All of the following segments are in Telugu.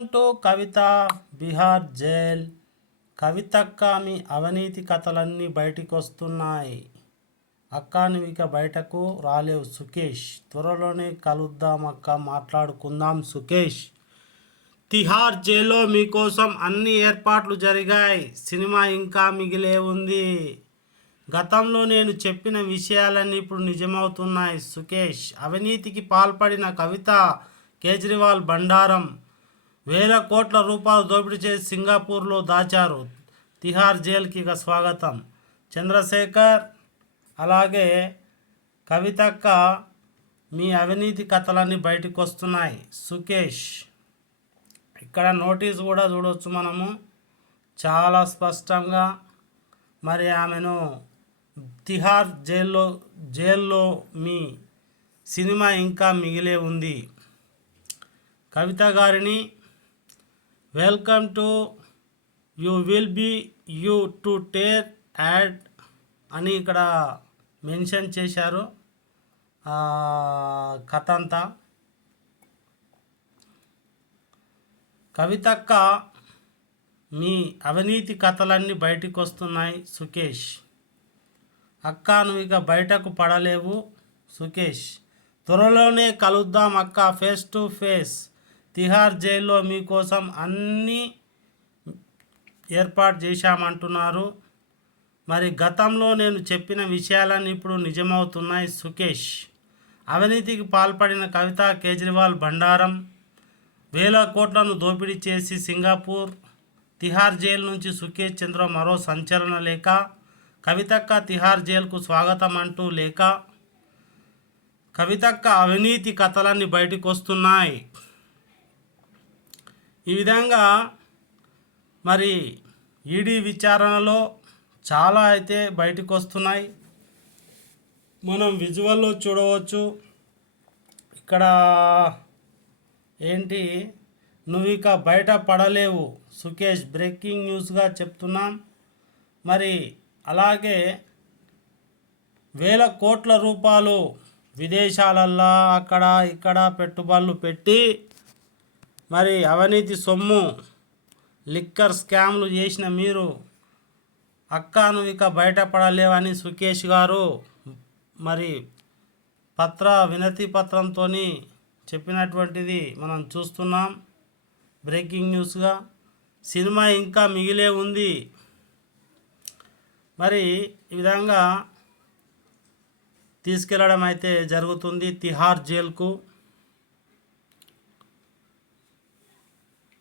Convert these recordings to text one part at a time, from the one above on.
To Kavitha Bihar jail. కవితక్క మీ అవినీతి కథలన్నీ బయటికి వస్తున్నాయి. అక్క నువ్వు ఇక బయటకు రాలేవు సుకేష్. త్వరలోనే కలుద్దాం అక్క, మాట్లాడుకుందాం సుకేష్. తిహార్ జైల్లో మీకోసం అన్ని ఏర్పాట్లు జరిగాయి. సినిమా ఇంకా మిగిలే ఉంది. గతంలో నేను చెప్పిన విషయాలన్నీ ఇప్పుడు నిజమవుతున్నాయి సుకేష్. అవినీతికి పాల్పడిన కవిత కేజ్రీవాల్ బండారం వేల కోట్ల రూపాయలు దోపిడీ చేసి సింగపూర్లో దాచారు. తిహార్ జైలుకి ఇక స్వాగతం. చంద్రశేఖర్ అలాగే కవితక్క మీ అవినీతి కథలన్నీ బయటకు వస్తున్నాయి సుకేష్. ఇక్కడ నోటీస్ కూడా చూడవచ్చు మనము చాలా స్పష్టంగా. మరి ఆమెను తిహార్ జైల్లో మీ సినిమా ఇంకా మిగిలే ఉంది. కవిత గారిని welcome to you will be you to tier ad అని ఇక్కడ మెన్షన్ చేశారు కథ అంతా. కవితక్క మీ అవినీతి కథలన్నీ బయటికి వస్తున్నాయి సుకేష్. అక్క నువ్వు ఇక బయటకు పడలేవు సుకేష్. త్వరలోనే కలుద్దాం అక్క, ఫేస్ టు ఫేస్. తిహార్ జైల్లో మీకోసం అన్నీ ఏర్పాటు చేశామంటున్నారు. మరి గతంలో నేను చెప్పిన విషయాలన్నీ ఇప్పుడు నిజమవుతున్నాయి సుకేష్. అవినీతికి పాల్పడిన కవిత కేజ్రీవాల్ బండారం వేల కోట్లను దోపిడీ చేసి సింగపూర్ తిహార్ జైలు నుంచి సుకేష్ చంద్ర మరో సంచలన లేఖ. కవితక్క తిహార్ జైలుకు స్వాగతం అంటూ లేఖ. కవితక్క అవినీతి కథలన్నీ బయటకు వస్తున్నాయి. ఈ విధంగా మరి ఈడీ విచారణలో చాలా అయితే బయటకు వస్తున్నాయి. మనం విజువల్లో చూడవచ్చు. ఇక్కడ ఏంటి, నువ్వు ఇక బయట పడలేవు సుకేష్, బ్రేకింగ్ న్యూస్గా చెప్తున్నాం. మరి అలాగే వేల కోట్ల రూపాయలు విదేశాలల్లో అక్కడ ఇక్కడ పెట్టుబడులు పెట్టి మరి అవినీతి సొమ్ము లిక్కర్ స్కామ్లు చేసిన మీరు అక్క నువ్వు ఇక బయటపడలేవని సుకేష్ గారు మరి వినతి పత్రంతో చెప్పినటువంటిది మనం చూస్తున్నాం బ్రేకింగ్ న్యూస్గా. సినిమా ఇంకా మిగిలే ఉంది. మరి ఈ విధంగా తీసుకెళ్ళడం అయితే జరుగుతుంది తిహార్ జైలుకు.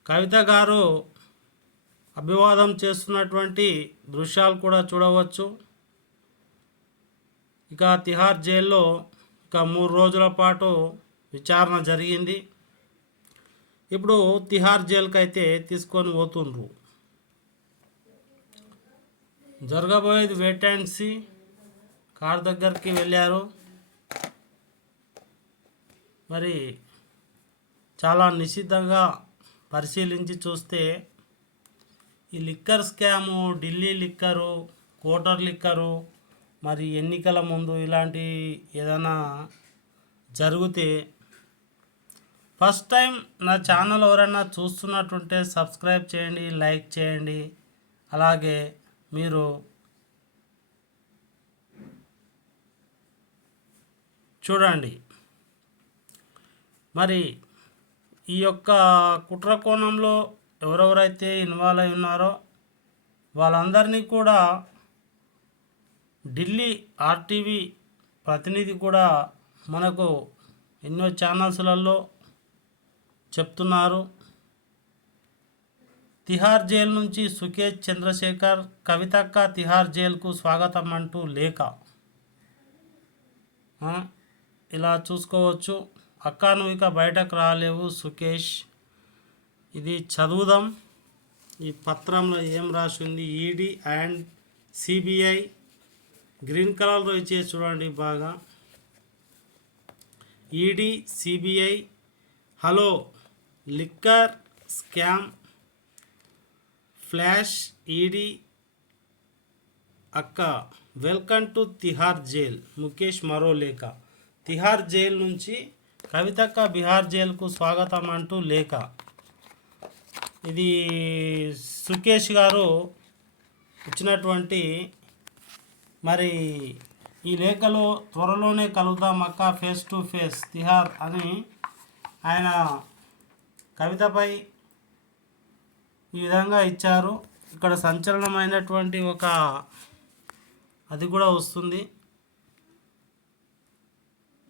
కవిత గారు అభివాదం చేస్తున్నటువంటి దృశ్యాలు కూడా చూడవచ్చు. ఇక తిహార్ జైల్లో ఇక 3 రోజుల పాటు విచారణ జరిగింది. ఇప్పుడు తిహార్ జైలుకి అయితే తీసుకొని పోతుండ్రు. జరగబోయేది వెయిట్ అండ్ సీ. కార్ దగ్గరికి వెళ్ళారు. మరి చాలా నిశ్చితంగా పరిశీలించి చూస్తే ఈ liquor scam, Delhi liquor, quarter liquor, మరి ఎన్నికల ముందు ఇలాంటి ఏదైనా జరిగితే ఫస్ట్ టైం నా ఛానల్ ఎవరైనా చూస్తున్నట్టుంటే సబ్స్క్రైబ్ చేయండి, లైక్ చేయండి. అలాగే మీరు చూడండి. మరి ఈ యొక్క కుట్ర కోణంలో ఎవరెవరైతే ఇన్వాల్వ్ అయి ఉన్నారో వాళ్ళందరినీ కూడా ఢిల్లీ ఆర్టీవీ ప్రతినిధి కూడా మనకు ఎన్నో ఛానల్స్లలో చెప్తున్నారు. తిహార్ జైలు నుంచి సుకేష్ చంద్రశేఖర్ కవితక్క తిహార్ జైలుకు స్వాగతం అంటూ లేఖ. ఇలా చూసుకోవచ్చు. అక్క నువ్వు ఇక బయటకు రాలేవు సుకేష్. ఇది చదువుదాం. ఈ పత్రంలో ఏం రాసి ఉంది. ఈడీ అండ్ సిబిఐ గ్రీన్ కలర్లో ఇచ్చే చూడండి బాగా. ED CBI hello liquor scam flash ED అక్క welcome to Tihar jail. Mukesh మరో లేఖ. తిహార్ జైలు నుంచి కవితక్క బిహార్ జైలుకు స్వాగతం అంటూ లేఖ. ఇది సుకేష్ గారు ఇచ్చినటువంటి మరి ఈ లేఖలో త్వరలోనే కలుద్దాం అక్క ఫేస్ టు ఫేస్ తిహార్ అని ఆయన కవితపై ఈ విధంగా ఇచ్చారు. ఇక్కడ సంచలనమైనటువంటి ఒక అది కూడా వస్తుంది.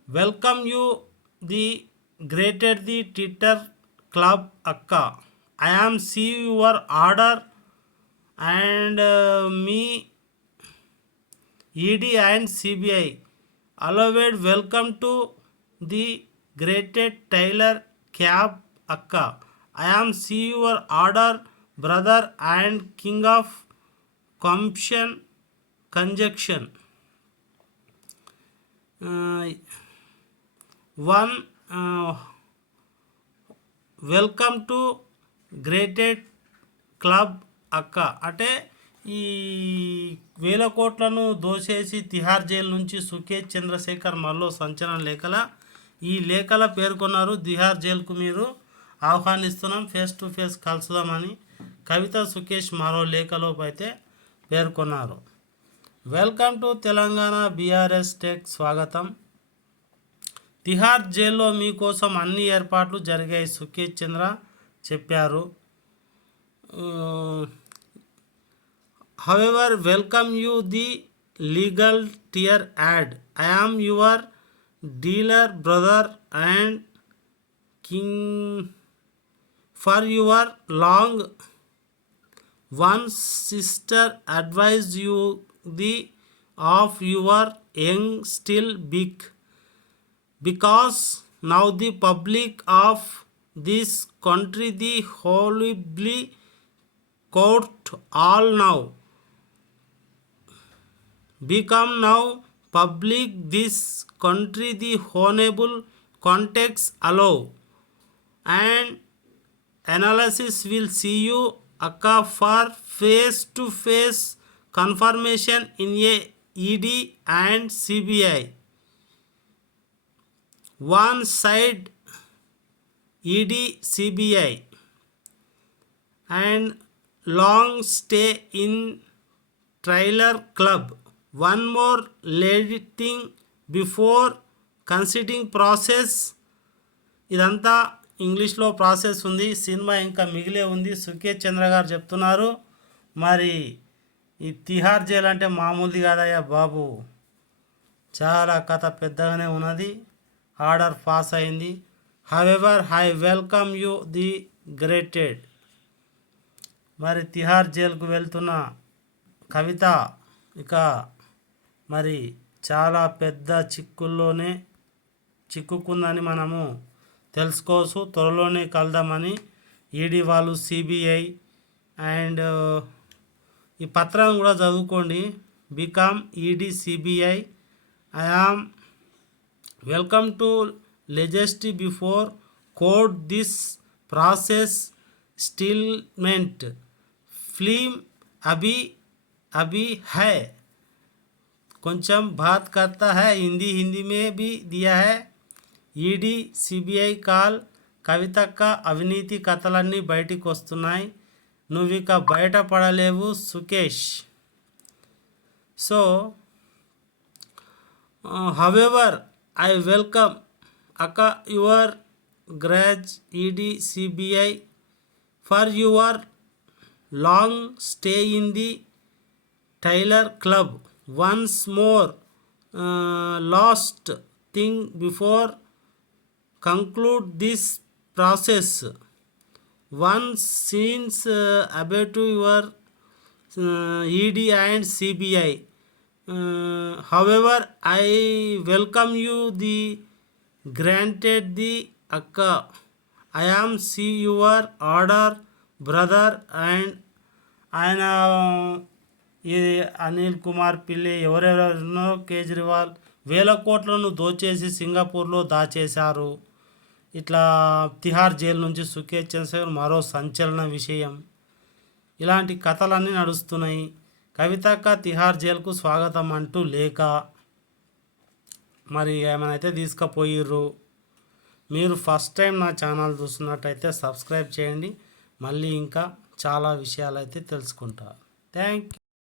Welcome you the greatest the Twitter club అక్క. I am see your order and me ED and CBI allowed welcome to the greatest tailor cab అక్క. I am see your order brother and king of compassion conjunction one welcome to greatest club అక్క. అంటే ఈ 1000 కోట్లను దోచేసి తిహార్ జైలు నుంచి సుకేష్ చంద్రశేఖర్ మరో సంచలన లేఖల ఈ లేఖల పేర్కొన్నారు. తిహార్ జైలుకు మీరు ఆహ్వానిస్తున్నాం, ఫేస్ టు ఫేస్ కలుసుదామని కవిత సుకేష్ మరో లేఖలోపు అయితే పేర్కొన్నారు. Welcome to Telangana BRS tech స్వాగతం. తిహార్ జైల్లో మీకోసం అన్ని ఏర్పాట్లు జరిగాయి సుకేష్ చంద్ర చెప్పారు. However welcome you the legal tier ad. I am your dealer brother and king for your long one sister advise you the of your young still big because now the public of this country the horribly court all now become now public this country the honorable context allow and analysis will see you akka for face to face confirmation in a ED and CBI. One side ED CBI and long stay in trailer club. One more letting before considering process. ఇదంతా ఇంగ్లీష్లో ప్రాసెస్ ఉంది. సినిమా ఇంకా మిగిలే ఉంది. సుకేష్ చంద్ర గారు చెప్తున్నారు. మరి ఈ తిహార్ జైలు అంటే మామూలుది కాదయ్యా బాబు, చాలా కథ పెద్దగానే ఉన్నది. ఆర్డర్ పాస్ అయింది. However I welcome you the grated. మరి తిహార్ జైలుకు వెళ్తున్న కవిత ఇక మరి చాలా పెద్ద చిక్కుల్లోనే చిక్కుకుందని మనము తెలుసుకోవచ్చు. త్వరలోనే కలుద్దామని ఈడీ వాళ్ళు, సిబిఐ అండ్ ఈ పత్రం కూడా చదువుకోండి. Become ED CBI I am welcome to లెజెస్టీ before court this process settlement film अभी अभी है కొంచెం బాత్ करता है हिंदी में भी दिया है. ఈడీ సిబిఐ కాల్ కవితక్క అవినీతి కథలన్నీ బయటికి వస్తున్నాయి, నువ్విక బయటపడలేవు Sukesh. So however I welcome Akka your grudge ED CBI for your long stay in the Taylor Club. Once more last thing before conclude this process. Once since about to your ED and CBI. However, I welcome you the granted the akka. I am see your order brother and ఆయన ఈ అనిల్ కుమార్ పిల్లి ఎవరెవరినో కేజ్రీవాల్ 1000 కోట్లను దోచేసి సింగపూర్లో దాచేశారు. ఇట్లా తిహార్ జైలు నుంచి సుకేష్ చంద్రశేఖర్ మరో సంచలన విషయం. ఇలాంటి కథలన్నీ నడుస్తున్నాయి. కవితక్క తిహార్ జైలుకు స్వాగతం అంటూ లేక మరి ఏమైనా తీసుకుపోయిర్రు. మీరు ఫస్ట్ టైం నా ఛానల్ చూస్తున్నట్టయితే సబ్స్క్రైబ్ చేయండి. మళ్ళీ ఇంకా చాలా విషయాలు అయితే తెలుసుకుంటా. థ్యాంక్